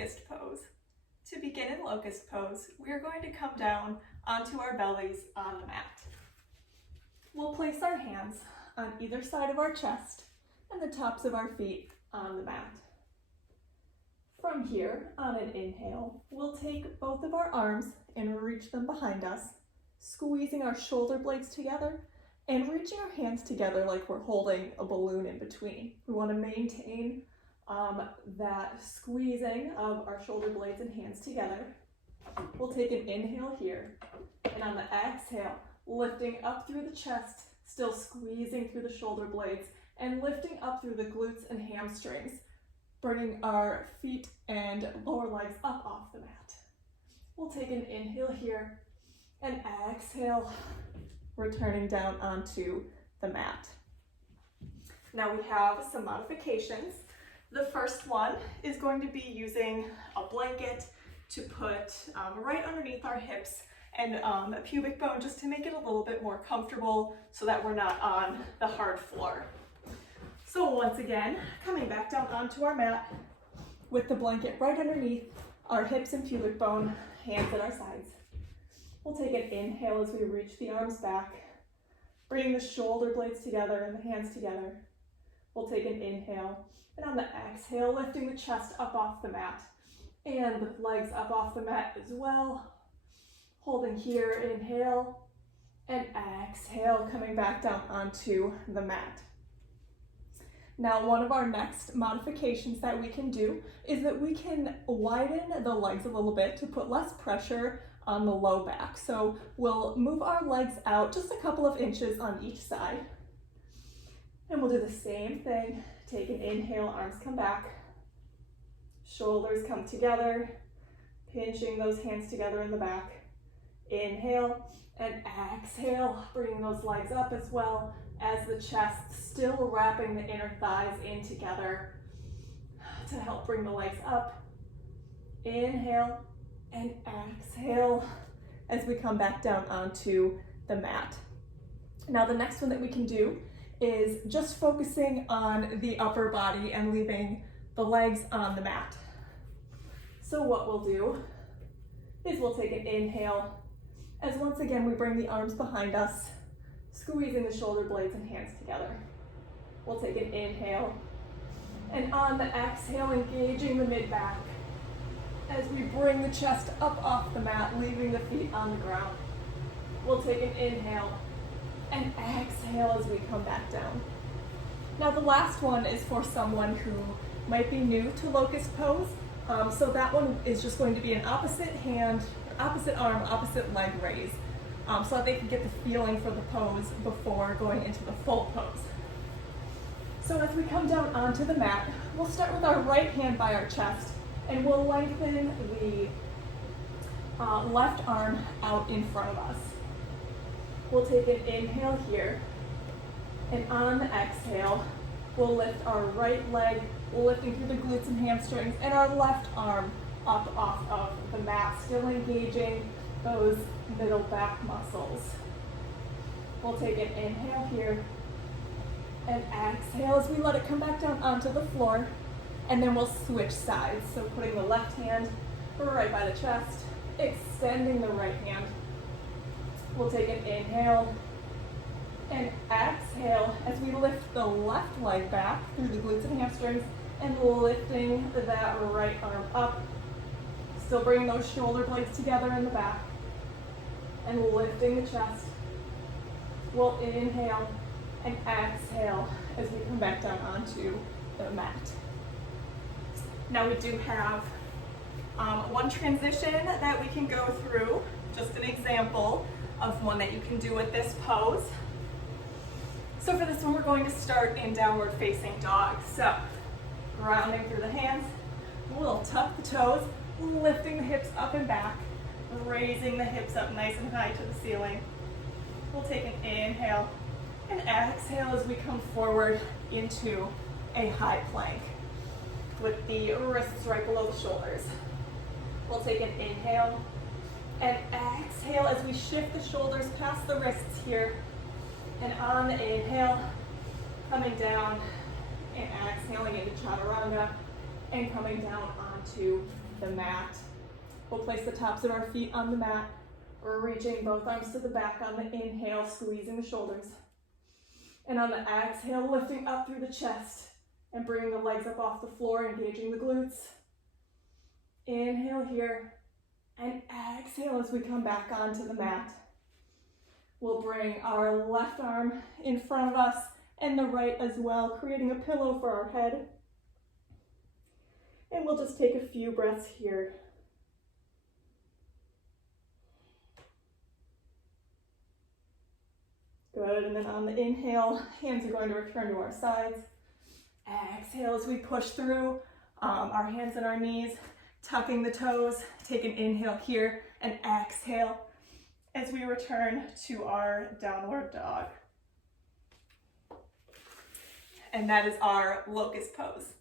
Locust pose. To begin in Locust pose, we are going to come down onto our bellies on the mat. We'll place our hands on either side of our chest and the tops of our feet on the mat. From here, on an inhale, we'll take both of our arms and reach them behind us, squeezing our shoulder blades together and reaching our hands together like we're holding a balloon in between. We want to maintain that squeezing of our shoulder blades and hands together. We'll take an inhale here, and on the exhale, lifting up through the chest, still squeezing through the shoulder blades, and lifting up through the glutes and hamstrings, bringing our feet and lower legs up off the mat. We'll take an inhale here, and exhale, returning down onto the mat. Now we have some modifications. The first one is going to be using a blanket to put right underneath our hips and a pubic bone, just to make it a little bit more comfortable so that we're not on the hard floor. So once again, coming back down onto our mat with the blanket right underneath our hips and pubic bone, hands at our sides. We'll take an inhale as we reach the arms back, bringing the shoulder blades together and the hands together. We'll take an inhale, and on the exhale, lifting the chest up off the mat and the legs up off the mat as well. Holding here, inhale, and exhale, coming back down onto the mat. Now, one of our next modifications that we can do is that we can widen the legs a little bit to put less pressure on the low back. So we'll move our legs out just a couple of inches on each side. And we'll do the same thing. Take an inhale, arms come back, shoulders come together, pinching those hands together in the back. Inhale and exhale, bringing those legs up as well as the chest, still wrapping the inner thighs in together to help bring the legs up. Inhale and exhale as we come back down onto the mat. Now the next one that we can do is just focusing on the upper body and leaving the legs on the mat. So what we'll do is we'll take an inhale as once again we bring the arms behind us, squeezing the shoulder blades and hands together. We'll take an inhale, and on the exhale, engaging the mid-back as we bring the chest up off the mat, leaving the feet on the ground. We'll take an inhale and exhale as we come back down. Now the last one is for someone who might be new to Locust pose. So that one is just going to be an opposite hand, opposite arm, opposite leg raise, so that they can get the feeling for the pose before going into the full pose. So as we come down onto the mat, we'll start with our right hand by our chest, and we'll lengthen the left arm out in front of us. We'll take an inhale here, and on the exhale, we'll lift our right leg, lifting through the glutes and hamstrings, and our left arm up off of the mat, still engaging those middle back muscles. We'll take an inhale here, and exhale as we let it come back down onto the floor, and then we'll switch sides. So putting the left hand right by the chest, extending the right hand. We'll take an inhale and exhale as we lift the left leg back through the glutes and hamstrings and lifting that right arm up. Still bringing those shoulder blades together in the back and lifting the chest. We'll inhale and exhale as we come back down onto the mat. Now we do have one transition that we can go through, just an example of one that you can do with this pose. So for this one, we're going to start in downward facing dog. So grounding through the hands, we'll tuck the toes, lifting the hips up and back, raising the hips up nice and high to the ceiling. We'll take an inhale and exhale as we come forward into a high plank with the wrists right below the shoulders. We'll take an inhale and exhale as we shift the shoulders past the wrists here. And on the inhale, coming down and exhaling into chaturanga. and coming down onto the mat. We'll place the tops of our feet on the mat. We're reaching both arms to the back on the inhale, squeezing the shoulders. And on the exhale, lifting up through the chest and bringing the legs up off the floor, engaging the glutes. Inhale here, and exhale as we come back onto the mat. We'll bring our left arm in front of us and the right as well, creating a pillow for our head. And we'll just take a few breaths here. Good, and then on the inhale, hands are going to return to our sides. Exhale as we push through, our hands and our knees, tucking the toes. Take an inhale here and exhale as we return to our downward dog. And that is our locust pose.